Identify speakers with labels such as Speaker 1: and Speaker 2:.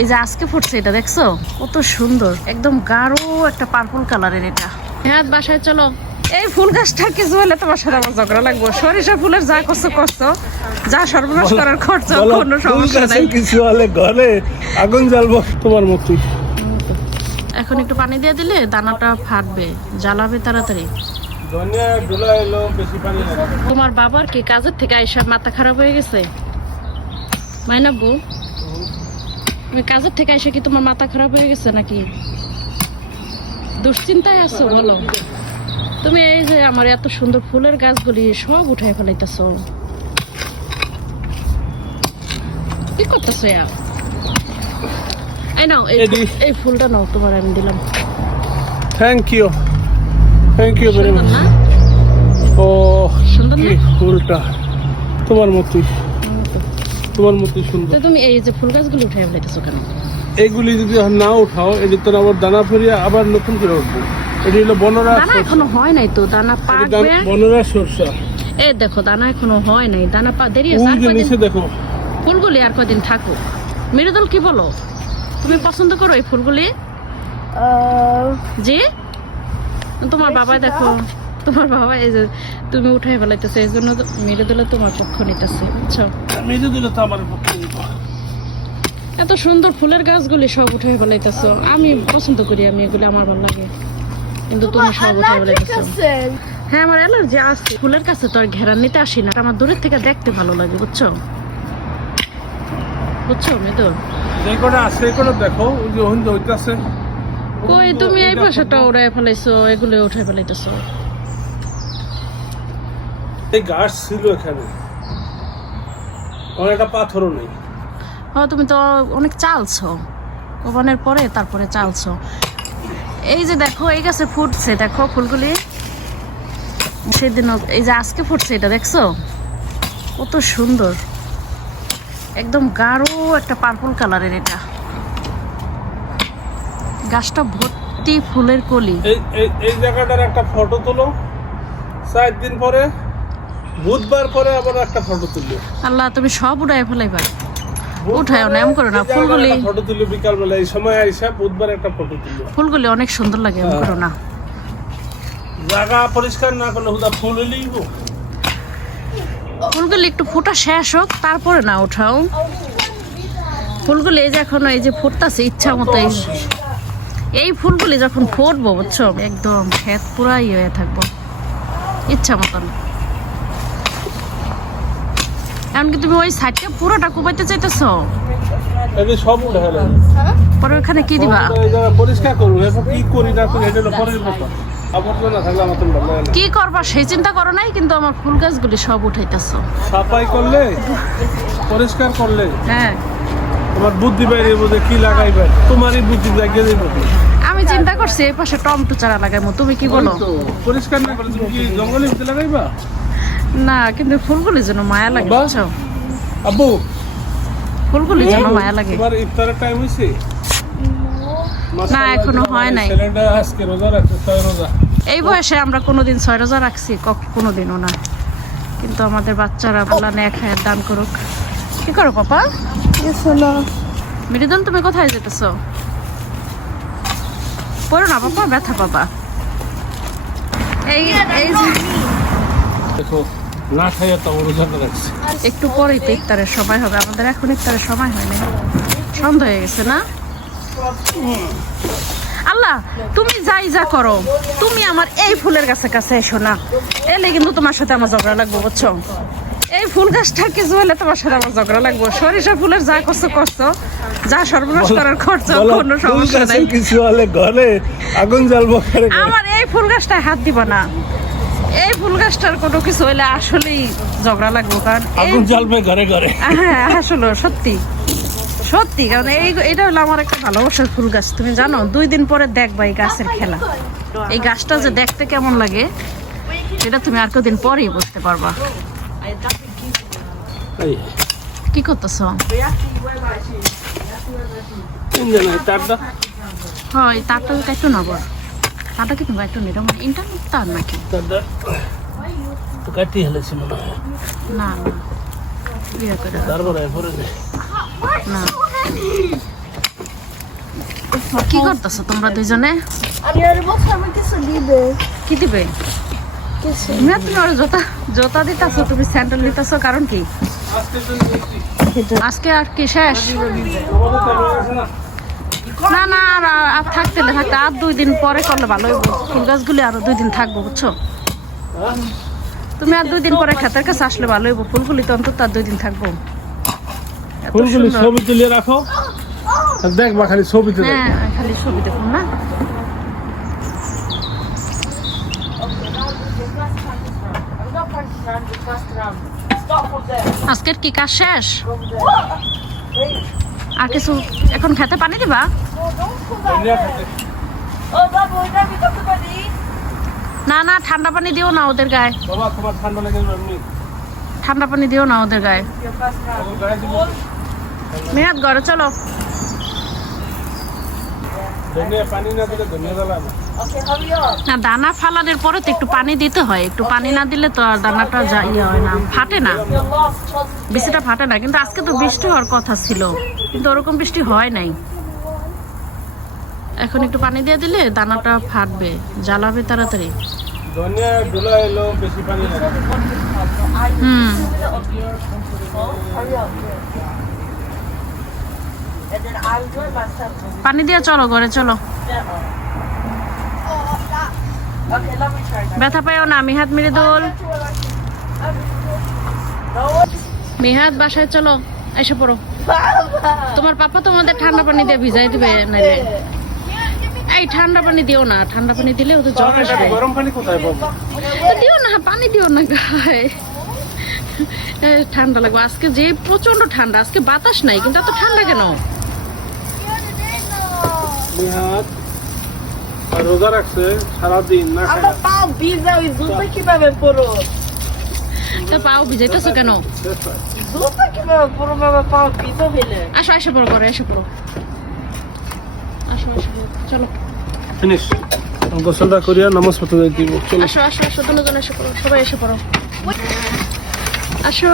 Speaker 1: এই যে আজকে ফুটছে এটা দেখছ? কত সুন্দর। একদম গাঢ় একটা পার্পল কালারের এটা। হ্যাঁ বাসায় চলো। এই ফুল গাছটা কিছু হলে তোমার সাথে আমার ঝগড়া লাগবো। সরিষা ফুলের যা করছ করছ। যা সর্বনাশ করার খরচ কোনো সমস্যা নাই।
Speaker 2: কিছু হলে ঘরে আগুন জ্বালবো। তোমার মতোই
Speaker 1: এখন একটু পানি দিয়ে দিলে দানাটা ফাটবে জ্বালাবে তাড়াতাড়ি। তোমার বাবার কি কাজের থেকে আইসা মাথা খারাপ হয়ে গেছে? মাইনাবু? তুমি কাজের থেকে আইসা কি তোমার মাথা খারাপ হয়ে গেছে নাকি? দুশ্চিন্তায় আছো বলো। তুমি এই যে আমার এত সুন্দর ফুলের গাছগুলি সব উঠাই ফেলাইতেছো। কি করতেছো এই নাও এই ফুলটা নাও তোমার আমি দিলাম।
Speaker 2: Thank you thank you very much ও
Speaker 1: সুন্দর
Speaker 2: ফুলটা তোমার মতোই। তোমার মতোই
Speaker 1: তো
Speaker 2: সুন্দর
Speaker 1: তুমি এই যে ফুল গাছগুলো উঠাই ফেলাইতেছো কেন?
Speaker 2: এইগুলি যদি না উঠাও এটি তো আবার দানা ফেরিয়ে আবার নতুন করে উঠবো। এটি হলো বনরা
Speaker 1: দানা এখনও হয় নাই তো? দানা পাকবে
Speaker 2: বনরা সরষা
Speaker 1: এই দেখো দানা এখনও হয় নাই। দানা পা দেরি আছে আর
Speaker 2: নিচে দেখো।
Speaker 1: ফুলগুলি আর কয়দিন থাকো মৃদুল কি বলো? তুমি পছন্দ করো এই ফুলগুলি? জি? তোমার বাবা দেখো। তোমার বাবা এই যে তুমি উঠাই ফেলাইতেছে এই জন্য মৃদুলে তোমার পক্ষ নিতেছে বুঝছ?
Speaker 2: আমি দিলে তো আমার পক্ষে।
Speaker 1: এত সুন্দর ফুলের গাছগুলি সব উঠে ফেলাইতেছো। আমি পছন্দ করি আমি এগুলি আমার ভালো লাগে। কিন্তু তুমি সব উঠে ফেলাইতেছো। হ্যাঁ আমার অ্যালার্জি আছে। ফুলের কাছে তো আর ঘেরান নিতে আসি না। আমার দূরের থেকে দেখতে ভালো লাগে বুঝছ? বুঝছ মৃদুল
Speaker 2: যে কটা আছে এই দেখো ওই যে হইতাছে।
Speaker 1: কই তুমি এই পাশাটা উড়াই ফেলাইছো এগুলো উঠে ফেলাইতেছো।
Speaker 2: এই গাছ ছিল এখানে। অনেকটা পাথরও নেই।
Speaker 1: হ তুমি তো অনেক চালছো। ওখানের পরে তারপরে চালছো। এই যে দেখো এই গাছে ফুটছে। দেখো ফুলগুলি। সেদিনও এই যে আজকে ফুটছে এটা দেখছ? কত সুন্দর। একদম গাঢ় একটা পার্পল কালারের এটা। গাছটা ভর্তি ফুলের কলি।
Speaker 2: এই এই জায়গাটার একটা ফটো তোলো। চার দিন পরে বুধবার পরে আবার একটা ফটো তুললো।
Speaker 1: আল্লাহ তুমি সব উড়াই ফেলাইবা। উঠায়ও না, এমন করো না, ফুলগুলি-
Speaker 2: ফটো তুললো বিকাল বেলা এই সময় আইসা বুধবার একটা ফটো তুললো।
Speaker 1: ফুলগুলি অনেক সুন্দর লাগে এমন করো না।
Speaker 2: জায়গা পরিষ্কার না করলে হুদা ফুল
Speaker 1: ফুলগুলি একটু ফোটা শেষ হোক তারপরে না উঠাও। ফুলগুলি এই যে এখন এই যে ফুটতাছে ইচ্ছা মতো এই- এই ফুলগুলি যখন ফুটবো বুঝছ? একদম ক্ষেত পুরাই হয়ে থাকব। ইচ্ছা মতন। এমনকি তুমি ওই সাইডটা পুরোটা কুপাইতে চাইতেছো?
Speaker 2: সব উঠে গেল।
Speaker 1: পরে ওখানে কি দিবা?
Speaker 2: পরিষ্কার করব কি করি না করি এটা পরের ব্যাপার
Speaker 1: কি করবা? সেই চিন্তা করো নাই কিন্তু আমার ফুল গাছগুলি সব উঠাইতেছো।
Speaker 2: সাফাই করলে পরিষ্কার করলে
Speaker 1: হ্যাঁ।
Speaker 2: তোমার বুদ্ধি বাইরে বোঝে কি লাগাইবে তোমারই বুদ্ধি জাগিয়ে দেবে
Speaker 1: আমি চিন্তা করছি এই পাশে টমেটো চারা লাগাইমো তুমি কি বলো?
Speaker 2: তো পরিষ্কার না করে তুমি কি জঙ্গলে লাগাইবা?
Speaker 1: না কিন্তু ফুলগুলি যেন মায়া লাগে। বুঝছ?
Speaker 2: আব্বু।
Speaker 1: ফুলগুলি যেন মায়া লাগে।
Speaker 2: তোমার ইফতারের টাইম হয়েছে?
Speaker 1: না, এখনও হয় নাই।
Speaker 2: ছেলেটা আজকে রোজা রাখছে ছয় রোজা।
Speaker 1: এই বয়সে আমরা কোনোদিন ছয় রোজা রাখছি কক- কোনোদিনও না। কিন্তু আমাদের বাচ্চারা আল্লাহ নেক হায়াত দান করুক। কি করো পাপা? মৃদুল তুমি কোথায় যেতেছ? পড়ো না পাপা ব্যথা পাবা এই এই
Speaker 2: দেখো না খাইয়া তো রাখছে।
Speaker 1: একটু পরেই তো ইফতারের সময় হবে আমাদের এখন ইফতারের সময় সন্ধ্যা হয়ে গেছে না? আল্লাহ তুমি যাই যা করো তুমি আমার এই ফুলের কাছে কাছে এসো না। এলে কিন্তু তোমার সাথে আমার ঝগড়া লাগবে বুঝছ? এই ফুল গাছটা কিছু হলে তোমার সাথে আমার ঝগড়া লাগবে। সরিষা ফুলের যা করছ করছ। যা সর্বনাশ করার খরচ কোনো সমস্যা নাই।
Speaker 2: কিছু হলে ঘরে আগুন জ্বালবো।
Speaker 1: আমার এই ফুল গাছটায় হাত দিব না। এই ফুল গাছটার কোনো কিছু হইলে আসলেই ঝগড়া লাগবে কারণ
Speaker 2: আগুন জ্বালবে ঘরে ঘরে।
Speaker 1: হ্যাঁ আসলে সত্যি। সত্যি কারণ এই এটা হলো আমার একটা ভালোবাসার ফুল গাছ। তুমি জানো দুই দিন পরে দেখবা এই গাছের খেলা। এই গাছটা যে দেখতে কেমন লাগে সেটা তুমি আর কদিন পরেই বুঝতে পারবা। কি করতেছ? হয় তারটা একটু নেব তারটা কি তুমি একটু নিলাম ইন্টারনেট তার নাকি?
Speaker 2: তারটা তো কাটিয়ে হেলেছি মনে হয়
Speaker 1: না না। ইয়ে করে
Speaker 2: তারপরে পরে দে।
Speaker 1: না। কি করতেছো তোমরা দুইজনে?
Speaker 3: আমি আর বলছি আমার কিছু দিবে।
Speaker 1: কি দিবে?
Speaker 3: কিছু।
Speaker 1: না তুমি ওর জোতা জোতা দিতেছো তুমি স্যান্ডেল দিতেছো কারণ কি? আজকে আর কি শেষ
Speaker 2: আমাদের তো হয়ে গেছে না
Speaker 1: না আর থাকতে না থাকতে। আর দুই দিন পরে করলে ভালো হইব। ফুল গাছগুলি আরও দুই দিন থাকব বুঝছ? তুমি আর দুই দিন পরে ক্ষেতের কাছে আসলে ভালো হইব। ফুলগুলি তো অন্তত আর দুই দিন থাকব।
Speaker 2: ফুলগুলি ছবি তুলে রাখো। দেখবা খালি ছবিতে
Speaker 1: হ্যাঁ খালি ছবি দেখুন না? আজকের কি কাজ শেষ? আর কিছু এখন খেতে পানি দিবা? না না, ঠান্ডা পানি দিও না ওদের গায়ে।
Speaker 2: ঠান্ডা
Speaker 1: পানি দিও না ওদের গায়ে। মেয়াদ ঘরে চলো।
Speaker 2: পানি না
Speaker 1: দানা ফালানোর পরে তো একটু পানি দিতে হয়। একটু পানি না দিলে তো আর দানাটা যা ইয়ে হয় না। ফাটে না। বৃষ্টিটা ফাটে না। কিন্তু আজকে তো বৃষ্টি হওয়ার কথা ছিল। কিন্তু ওরকম বৃষ্টি হয় নাই। এখন একটু পানি দিয়ে দিলে দানাটা ফাটবে। জ্বালাবে তাড়াতাড়ি। হুম. পানি দিয়ে চলো ঘরে চলো। ব্যথা পাইও না মিহাত মেরে দোল মিহাত বাসায় চলো এসে পড়ো। তোমার পাপা তোমাদের ঠান্ডা পানি দিয়ে ভিজাই দিবে নাইলে এই ঠান্ডা পানি দিও না ঠান্ডা পানি দিলে ওদের জ্বর আসবে।
Speaker 2: গরম পানি কোথায় পাবো?
Speaker 1: দিও না পানি দিও না গায়ে। এ, ঠান্ডা লাগবে। আজকে যে প্রচণ্ড ঠান্ডা আজকে বাতাস নাই কিন্তু এত ঠান্ডা কেন?
Speaker 2: রোজা রাখছে সারাদিন না খায়।
Speaker 3: আমার পা ভিজা ওই জুতা কীভাবে পরো?
Speaker 1: তা পাও ভিজাইতেছো কেন।
Speaker 3: জুতা কীভাবে পরো? বাবা পা ভিজা হইলে
Speaker 1: আসো এসে পড়ো করে এসে পড়ো আসো আসো চলো।
Speaker 2: ফিনিশ। গোসলটা করিয়া নামাজ পড়তে যাই দিব। চলো।
Speaker 1: আসো আসো আসো দুজন এসে পড়ো সবাই এসে পড়ো আসো।